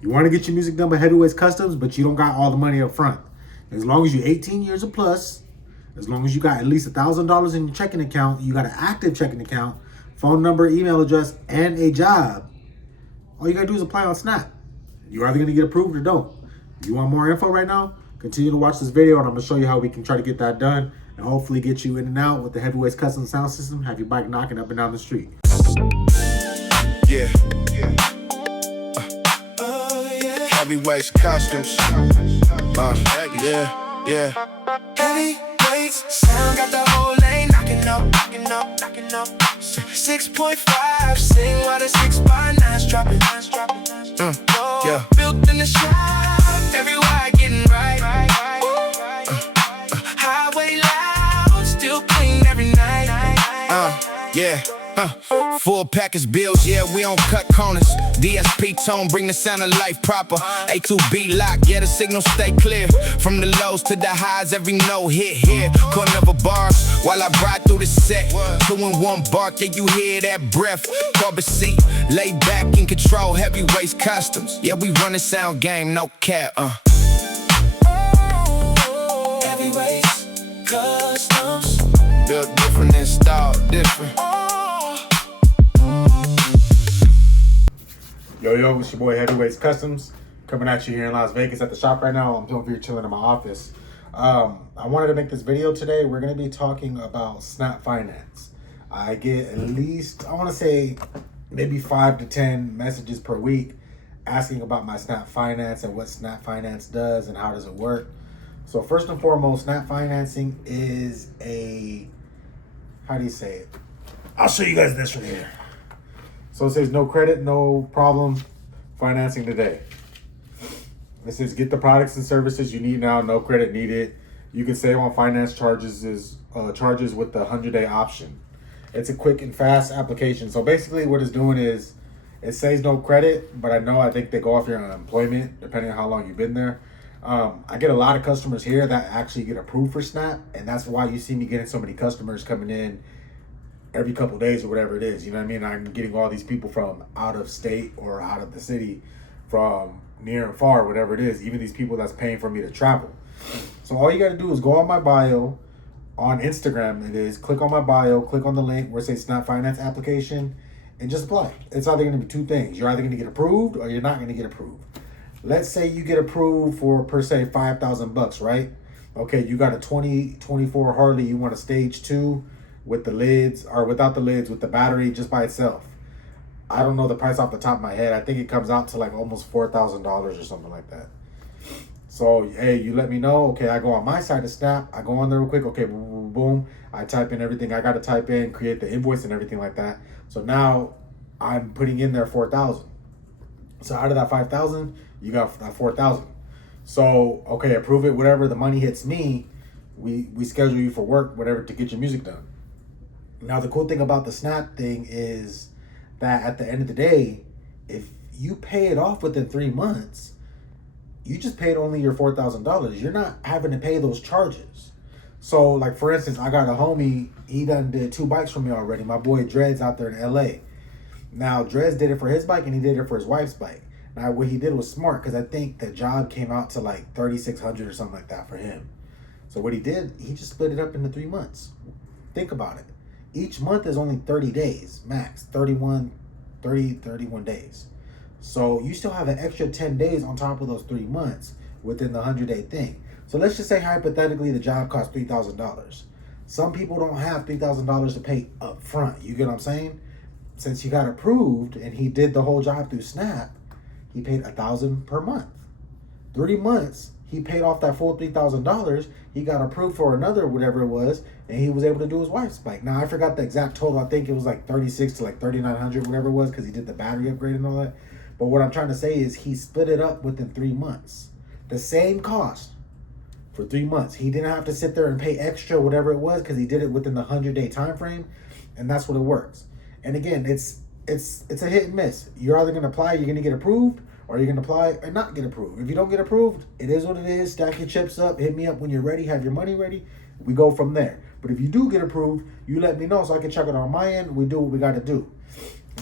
You want to get your music done by Heavyweights Customs, but you don't got all the money up front. As long as you're 18 years or plus, as long as you got at least $1,000 in your checking account, you got an active checking account, phone number, email address, and a job, all you got to do is apply on Snap. You're either going to get approved or don't. If you want more info right now, continue to watch this video, and I'm going to show you how we can try to get that done and hopefully get you in and out with the Heavyweights Custom sound system, have your bike knocking up and down the street. Yeah. Heavyweights Customs. Yeah. Heavyweights sound got the whole lane knocking up. 6.5, sing while the 6x9's dropping. Yeah. Built in the shop, everywhere getting right. Highway loud, still clean every night. Yeah. Full package bills, yeah, we don't cut corners. DSP tone, bring the sound of life proper. A2B lock, yeah, the signal stay clear. From the lows to the highs, every note hit here. Corner of a bars, while I ride through the set. 2-in-1 bark, yeah, you hear that breath. Carpet seat, lay back in control. Heavyweights Customs, yeah, we run the sound game, no cap. Heavyweights Customs, built different, installed different. Yo, it's your boy Heavyweights Customs coming at you here in Las Vegas at the shop right now. I'm over here chilling in my office. I wanted to make this video today. We're going to be talking about Snap Finance. I get at least, I want to say, maybe 5 to 10 messages per week asking about my Snap Finance and what Snap Finance does and how does it work. So first and foremost, Snap Financing is how do you say it? I'll show you guys this right here. So it says no credit, no problem financing today. It says get the products and services you need now, no credit needed. You can save on finance charges with the 100-day option. It's a quick and fast application. So basically what it's doing is it says no credit, but I think they go off your unemployment depending on how long you've been there. I get a lot of customers here that actually get approved for Snap, and that's why you see me getting so many customers coming in every couple of days or whatever it is. You know what I mean? I'm getting all these people from out of state or out of the city, from near and far, whatever it is, even these people that's paying for me to travel. So all you got to do is go on my bio on Instagram. It is click on my bio, click on the link where it says Snap Finance application, and just apply. It's either going to be two things. You're either going to get approved or you're not going to get approved. Let's say you get approved for per se $5,000, right? Okay, you got a 2024 Harley, you want a stage 2 with the lids, or without the lids, with the battery just by itself. I don't know the price off the top of my head. I think it comes out to like almost $4,000 or something like that. So, hey, you let me know. Okay, I go on my side of Snap. I go on there real quick. Okay, boom, boom, boom. I type in everything I got to type in, create the invoice and everything like that. So now I'm putting in there 4,000. So out of that 5,000, you got that 4,000. So, okay, approve it, whatever. The money hits me. We schedule you for work, whatever, to get your music done. Now, the cool thing about the Snap thing is that at the end of the day, if you pay it off within 3 months, you just paid only your $4,000. You're not having to pay those charges. So, like, for instance, I got a homie, he done did 2 bikes for me already. My boy Dreads out there in LA. Now, Dreads did it for his bike and he did it for his wife's bike. Now, what he did was smart because I think the job came out to like $3,600 or something like that for him. So what he did, he just split it up into 3 months. Think about it. Each month is only 30 days, max, 31 days. So you still have an extra 10 days on top of those 3 months within the 100-day thing. So let's just say hypothetically the job costs $3,000. Some people don't have $3,000 to pay up front. You get what I'm saying? Since he got approved and he did the whole job through Snap, he paid $1,000 per month. 3 months, he paid off that full $3,000. He got approved for another whatever it was, and he was able to do his wife's bike. Now I forgot the exact total. I think it was like 36 to like 3,900, whatever it was, because he did the battery upgrade and all that. But what I'm trying to say is he split it up within 3 months. The same cost for 3 months. He didn't have to sit there and pay extra, whatever it was, because he did it within the 100-day time frame, and that's what it works. And again, it's a hit and miss. You're either going to apply, you're going to get approved, or you're going to apply and not get approved. If you don't get approved, it is what it is. Stack your chips up. Hit me up when you're ready. Have your money ready. We go from there. But if you do get approved, you let me know so I can check it on my end. We do what we got to do.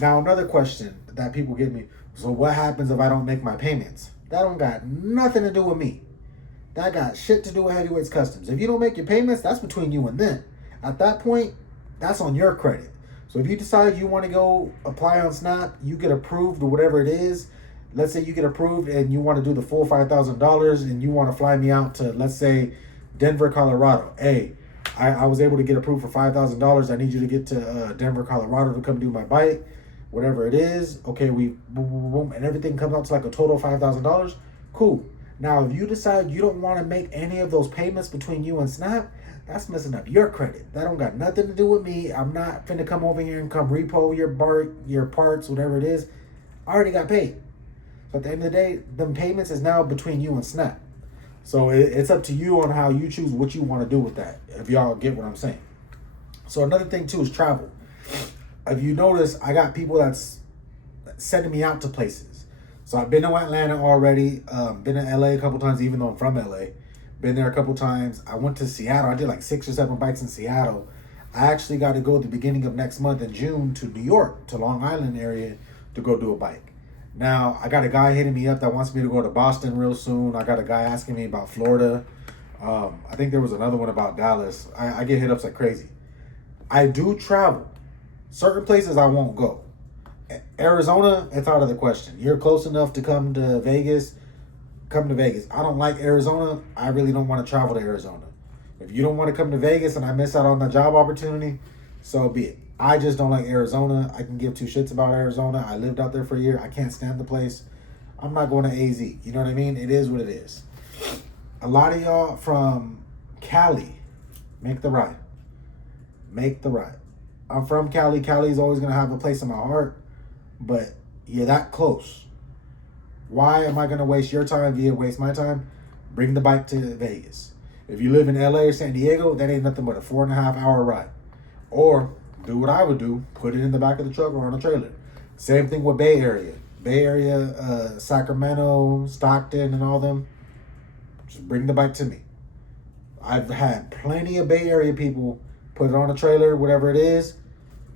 Now, another question that people give me, So what happens if I don't make my payments? That don't got nothing to do with me. That got shit to do with Heavyweights Customs. If you don't make your payments, that's between you and them. At that point, that's on your credit. So if you decide you want to go apply on Snap, you get approved or whatever it is. Let's say you get approved and you want to do the full $5,000 and you want to fly me out to, let's say, Denver, Colorado. Hey, I was able to get approved for $5,000. I need you to get to Denver, Colorado to come do my bike, whatever it is. Okay, we boom, boom, boom, and everything comes out to like a total of $5,000. Cool. Now, if you decide you don't want to make any of those payments between you and Snap, that's messing up your credit. That don't got nothing to do with me. I'm not finna come over here and come repo your parts, whatever it is. I already got paid. So at the end of the day, them payments is now between you and Snap. So it's up to you on how you choose what you want to do with that, if y'all get what I'm saying. So another thing too is travel. If you notice, I got people that's sending me out to places. So I've been to Atlanta already, been to LA a couple times, even though I'm from LA. Been there a couple times. I went to Seattle. I did like 6 or 7 bikes in Seattle. I actually got to go at the beginning of next month in June to New York, to Long Island area, to go do a bike. Now, I got a guy hitting me up that wants me to go to Boston real soon. I got a guy asking me about Florida. I think there was another one about Dallas. I get hit ups like crazy. I do travel. Certain places I won't go. Arizona, it's out of the question. You're close enough to come to Vegas. Come to Vegas. I don't like Arizona. I really don't want to travel to Arizona. If you don't want to come to Vegas and I miss out on the job opportunity, so be it. I just don't like Arizona. I can give two shits about Arizona. I lived out there for a year. I can't stand the place. I'm not going to AZ. You know what I mean? It is what it is. A lot of y'all from Cali, make the ride. Make the ride. I'm from Cali. Cali's always going to have a place in my heart. But you're that close. Why am I going to waste your time via waste my time? Bring the bike to Vegas. If you live in LA or San Diego, that ain't nothing but a 4.5 hour ride. Or do what I would do, put it in the back of the truck or on a trailer. Same thing with Bay Area. Bay Area, Sacramento, Stockton, and all them. Just bring the bike to me. I've had plenty of Bay Area people put it on a trailer, whatever it is,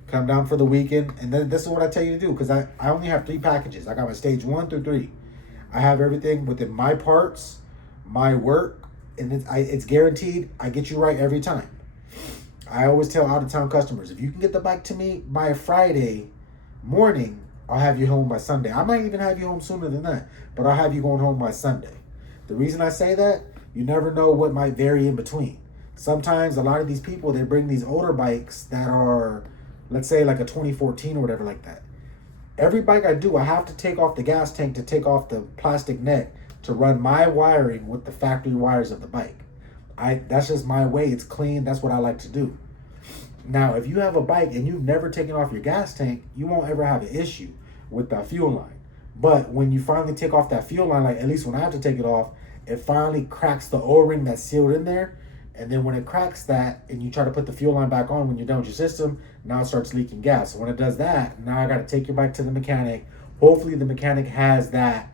come down for the weekend, and then this is what I tell you to do, because I only have 3 packages. I got my stage 1 through 3. I have everything within my parts, my work, and it's guaranteed I get you right every time. I always tell out-of-town customers, if you can get the bike to me by Friday morning, I'll have you home by Sunday. I might even have you home sooner than that, but I'll have you going home by Sunday. The reason I say that, you never know what might vary in between. Sometimes a lot of these people, they bring these older bikes that are, let's say like a 2014 or whatever like that. Every bike I do, I have to take off the gas tank to take off the plastic neck to run my wiring with the factory wires of the bike. That's just my way. It's clean. That's what I like to do. Now, if you have a bike and you've never taken off your gas tank, you won't ever have an issue with that fuel line. But when you finally take off that fuel line, like at least when I have to take it off, it finally cracks the O-ring that's sealed in there. And then when it cracks that and you try to put the fuel line back on when you're done with your system, now it starts leaking gas. So when it does that, now I got to take your bike to the mechanic. Hopefully the mechanic has that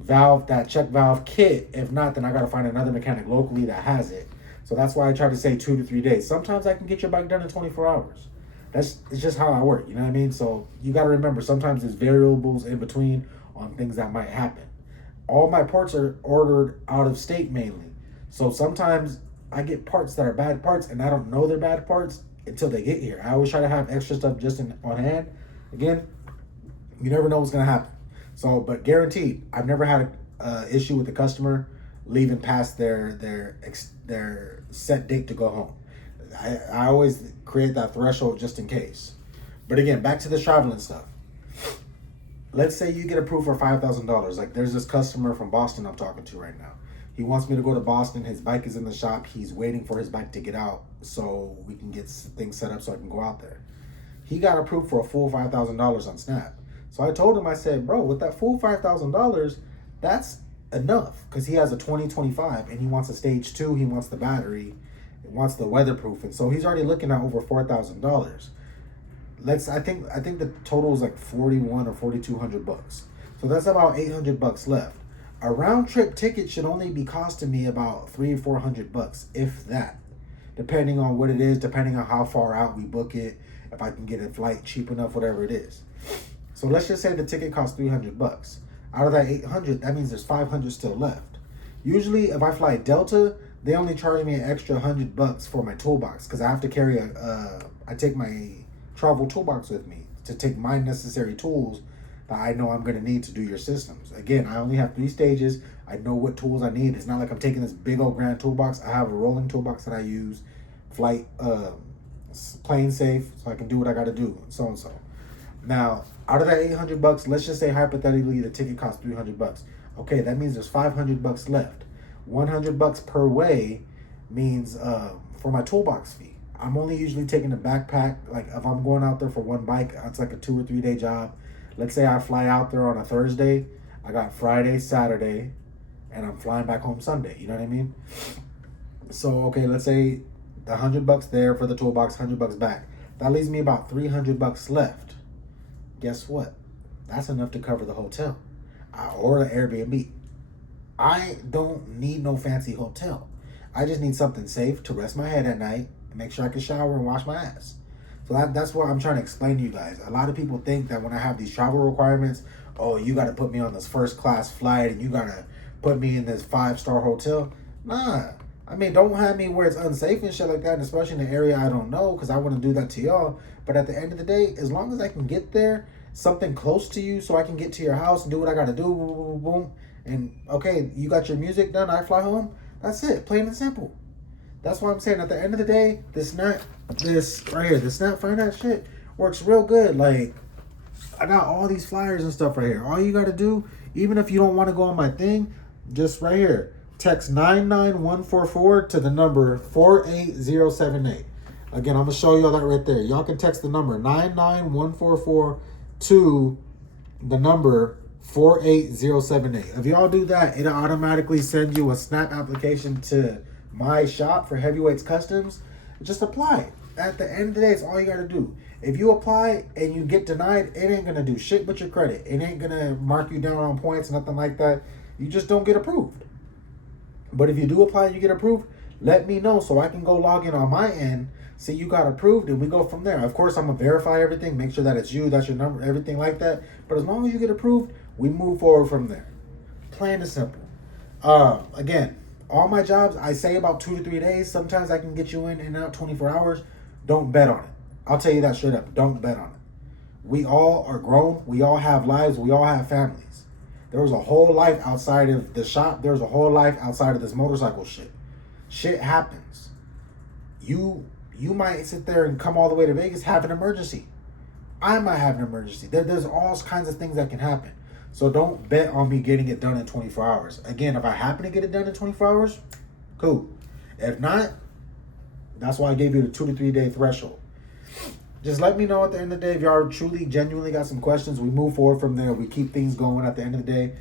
valve, that check valve kit. If not, then I got to find another mechanic locally that has it. So that's why I try to say 2 to 3 days. Sometimes I can get your bike done in 24 hours. It's just how I work, you know what I mean? So you got to remember, sometimes there's variables in between on things that might happen. All my parts are ordered out of state mainly. So sometimes I get parts that are bad parts and I don't know they're bad parts until they get here. I always try to have extra stuff just on hand. Again, you never know what's going to happen. So, but guaranteed, I've never had an issue with the customer leaving past their set date to go home. I always create that threshold just in case. But again, back to the traveling stuff. Let's say you get approved for $5,000. Like there's this customer from Boston I'm talking to right now. He wants me to go to Boston. His bike is in the shop. He's waiting for his bike to get out so we can get things set up so I can go out there. He got approved for a full $5,000 on Snap. So I told him, I said, bro, with that full $5,000, that's enough, because he has a 2025 and he wants a stage 2. He wants the battery, he wants the weatherproof, and so he's already looking at over $4,000. I think the total is like 41 or 4,200 bucks. So that's about 800 bucks left. A round trip ticket should only be costing me about 300 or 400 bucks, if that, depending on what it is, depending on how far out we book it, if I can get a flight cheap enough, whatever it is. So let's just say the ticket costs $300. Out of that 800, that means there's 500 still left. Usually, if I fly Delta, they only charge me an extra $100 for my toolbox because I have to carry I take my travel toolbox with me to take my necessary tools that I know I'm going to need to do your systems. Again, I only have 3 stages. I know what tools I need. It's not like I'm taking this big old grand toolbox. I have a rolling toolbox that I use, flight, plane safe, so I can do what I got to do, so and so. Now, out of that $800, let's just say hypothetically the ticket costs $300. Okay, that means there's $500 left. $100 per way means for my toolbox fee. I'm only usually taking a backpack. Like if I'm going out there for one bike, it's like a 2 or 3 day job. Let's say I fly out there on a Thursday. I got Friday, Saturday, and I'm flying back home Sunday. You know what I mean? So, okay, let's say the $100 there for the toolbox, $100 back. That leaves me about $300 left. Guess what? That's enough to cover the hotel or the Airbnb. I don't need no fancy hotel. I just need something safe to rest my head at night and make sure I can shower and wash my ass. So that's what I'm trying to explain to you guys. A lot of people think that when I have these travel requirements, oh, you got to put me on this first class flight and you got to put me in this 5-star hotel. Nah. I mean, don't have me where it's unsafe and shit like that, and especially in an area I don't know, because I wouldn't do that to y'all. But at the end of the day, as long as I can get there, something close to you so I can get to your house and do what I got to do, boom, boom, boom, boom. And, okay, you got your music done, I fly home. That's it, plain and simple. That's why I'm saying at the end of the day, this right here, the Snap Finance shit works real good. Like, I got all these flyers and stuff right here. All you got to do, even if you don't want to go on my thing, just right here. Text 99144 to the number 48078. Again, I'm going to show you all that right there. Y'all can text the number 99144 to the number 48078. If y'all do that, it'll automatically send you a Snap application to my shop for Heavyweights Customs. Just apply. At the end of the day, it's all you got to do. If you apply and you get denied, it ain't going to do shit with your credit. It ain't going to mark you down on points, nothing like that. You just don't get approved. But if you do apply and you get approved, let me know so I can go log in on my end, see you got approved, and we go from there. Of course, I'm going to verify everything, make sure that it's you, that's your number, everything like that. But as long as you get approved, we move forward from there. Plain and simple. Again, all my jobs, I say about 2 to 3 days. Sometimes I can get you in and out 24 hours. Don't bet on it. I'll tell you that straight up. Don't bet on it. We all are grown. We all have lives. We all have families. There was a whole life outside of the shop. There's a whole life outside of this motorcycle shit. Shit happens. You might sit there and come all the way to Vegas, have an emergency. I might have an emergency. There's all kinds of things that can happen. So don't bet on me getting it done in 24 hours. Again, if I happen to get it done in 24 hours, cool. If not, that's why I gave you the 2 to 3 day threshold. Just let me know at the end of the day if y'all truly, genuinely got some questions. We move forward from there. We keep things going at the end of the day.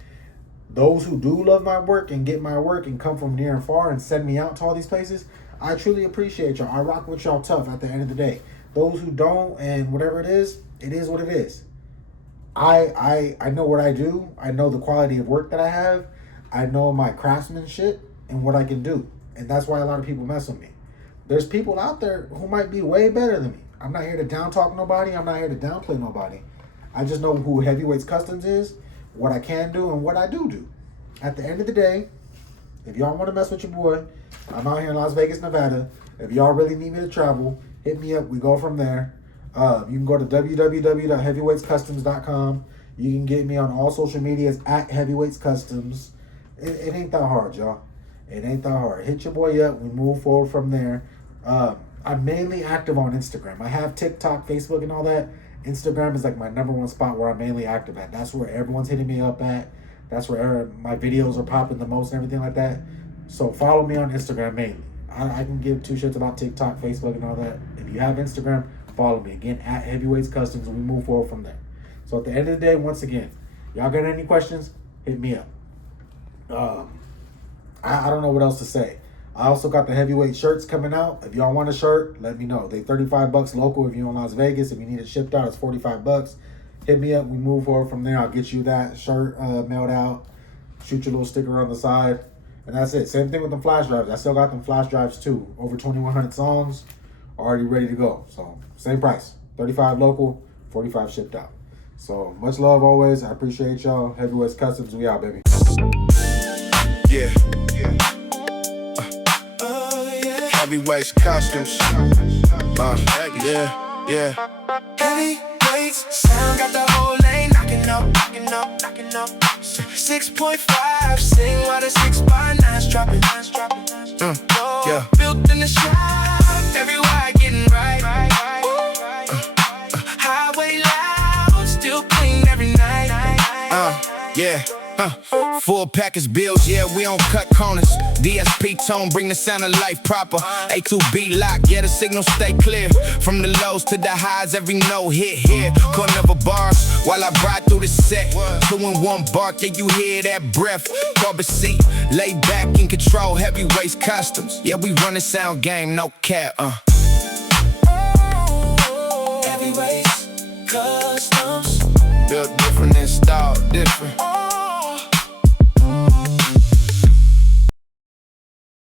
Those who do love my work and get my work and come from near and far and send me out to all these places, I truly appreciate y'all. I rock with y'all tough at the end of the day. Those who don't and whatever it is what it is. I know what I do. I know the quality of work that I have. I know my craftsmanship and what I can do. And that's why a lot of people mess with me. There's people out there who might be way better than me. I'm not here to down talk nobody. I'm not here to downplay nobody. I just know who Heavyweights Customs is, what I can do, and what I do. At the end of the day, if y'all want to mess with your boy, I'm out here in Las Vegas, Nevada. If y'all really need me to travel, hit me up. We go from there. You can go to www.heavyweightscustoms.com. You can get me on all social medias at Heavyweights Customs. It ain't that hard, y'all. It ain't that hard. Hit your boy up. We move forward from there. I'm mainly active on Instagram. I have TikTok, Facebook, and all that. Instagram is like my #1 spot where I'm mainly active at. That's where everyone's hitting me up at. That's where my videos are popping the most and everything like that. So follow me on Instagram mainly. I can give 2 shits about TikTok, Facebook, and all that. If you have Instagram, follow me. Again, at Heavyweights Customs, and we move forward from there. So at the end of the day, once again, y'all got any questions, hit me up. I don't know what else to say. I also got the heavyweight shirts coming out. If y'all want a shirt, let me know. They $35 local if you're in Las Vegas. If you need it shipped out, it's $45. Hit me up. We move forward from there. I'll get you that shirt mailed out. Shoot your little sticker on the side. And that's it. Same thing with the flash drives. I still got them flash drives too. Over 2,100 songs. Already ready to go. So same price. $35 local, $45 shipped out. So much love always. I appreciate y'all. Heavyweights Customs, we out, baby. Yeah, yeah. Heavyweights Customs. Yeah, yeah. Heavyweights sound got the whole lane knocking up, knocking up, knocking up. 6.5, sing while the 6x9's dropping. Yeah. Built in the shop, everywhere getting right. Highway loud, still clean every night. Yeah. Full package bills, yeah, we don't cut corners. DSP tone, bring the sound of life proper. A2B lock, yeah, the signal stay clear. From the lows to the highs, every note hit here. Corner of a bars, while I ride through the set. 2 in 1 bark, yeah, you hear that breath. Corbett seat, lay back in control. Heavyweights Customs, yeah, we run the sound game, no cap. Heavyweights Customs, built different, installed different.